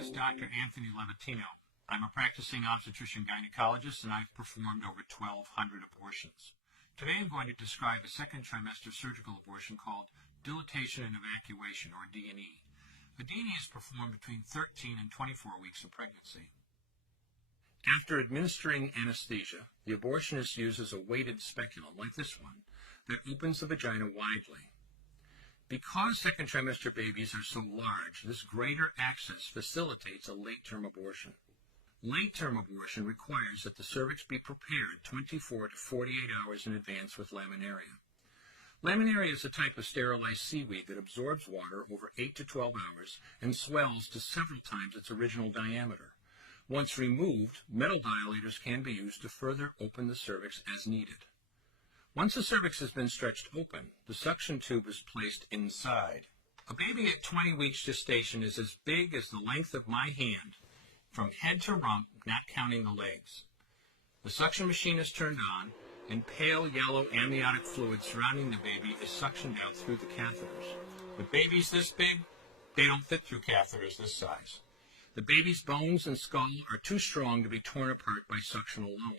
is Dr. Anthony Levatino. I'm a practicing obstetrician-gynecologist, and I've performed over 1,200 abortions. Today I'm going to describe a second trimester surgical abortion called dilatation and evacuation, or D&E. A D&E is performed between 13 and 24 weeks of pregnancy. After administering anesthesia, the abortionist uses a weighted speculum, like this one, that opens the vagina widely. Because second trimester babies are so large, this greater access facilitates a late-term abortion. Late-term abortion requires that the cervix be prepared 24 to 48 hours in advance with laminaria. Laminaria is a type of sterilized seaweed that absorbs water over 8 to 12 hours and swells to several times its original diameter. Once removed, metal dilators can be used to further open the cervix as needed. Once the cervix has been stretched open, the suction tube is placed inside. A baby at 20 weeks gestation is as big as the length of my hand, from head to rump, not counting the legs. The suction machine is turned on, and pale yellow amniotic fluid surrounding the baby is suctioned out through the catheters. With babies this big, they don't fit through catheters this size. The baby's bones and skull are too strong to be torn apart by suction alone.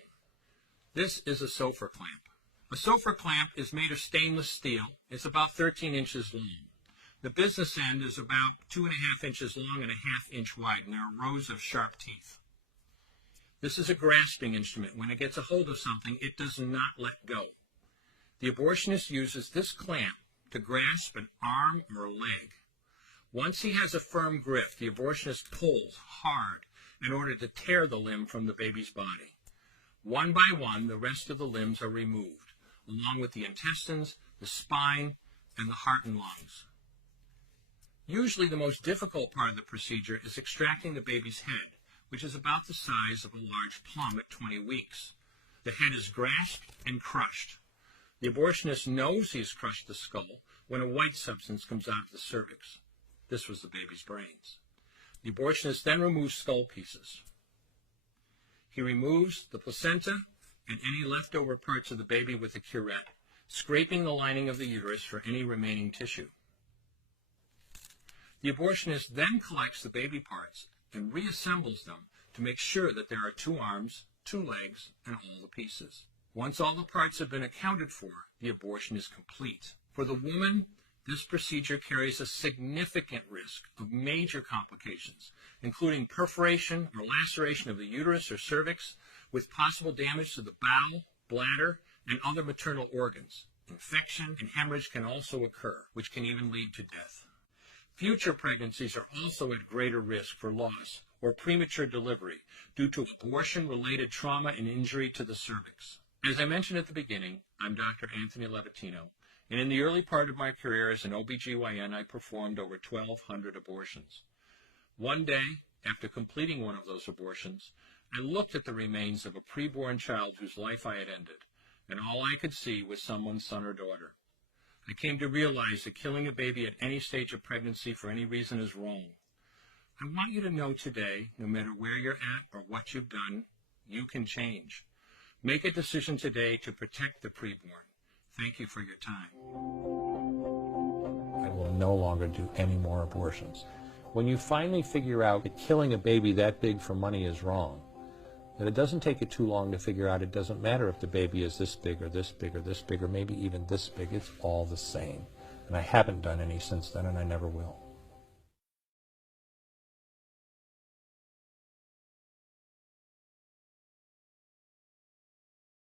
This is a Sofer clamp. A Sofer clamp is made of stainless steel. It's about 13 inches long. The business end is about 2.5 inches long and a 1/2 inch wide, and there are rows of sharp teeth. This is a grasping instrument. When it gets a hold of something, it does not let go. The abortionist uses this clamp to grasp an arm or a leg. Once he has a firm grip, the abortionist pulls hard in order to tear the limb from the baby's body. One by one, the rest of the limbs are removed, along with the intestines, the spine, and the heart and lungs. Usually the most difficult part of the procedure is extracting the baby's head, which is about the size of a large plum at 20 weeks. The head is grasped and crushed. The abortionist knows he has crushed the skull when a white substance comes out of the cervix. This was the baby's brains. The abortionist then removes skull pieces. He removes the placenta and any leftover parts of the baby with a curette, scraping the lining of the uterus for any remaining tissue. The abortionist then collects the baby parts and reassembles them to make sure that there are 2 arms, 2 legs, and all the pieces. Once all the parts have been accounted for, the abortion is complete. For the woman, this procedure carries a significant risk of major complications, including perforation or laceration of the uterus or cervix, with possible damage to the bowel, bladder, and other maternal organs. Infection and hemorrhage can also occur, which can even lead to death. Future pregnancies are also at greater risk for loss or premature delivery due to abortion-related trauma and injury to the cervix. As I mentioned at the beginning, I'm Dr. Anthony Levatino, and in the early part of my career as an OBGYN, I performed over 1,200 abortions. One day, after completing one of those abortions, I looked at the remains of a preborn child whose life I had ended, and all I could see was someone's son or daughter. I came to realize that killing a baby at any stage of pregnancy for any reason is wrong. I want you to know today, no matter where you're at or what you've done, you can change. Make a decision today to protect the preborn. Thank you for your time. I will no longer do any more abortions. When you finally figure out that killing a baby that big for money is wrong, that it doesn't take you too long to figure out it doesn't matter if the baby is this big or this big or this big or maybe even this big, it's all the same. And I haven't done any since then, and I never will.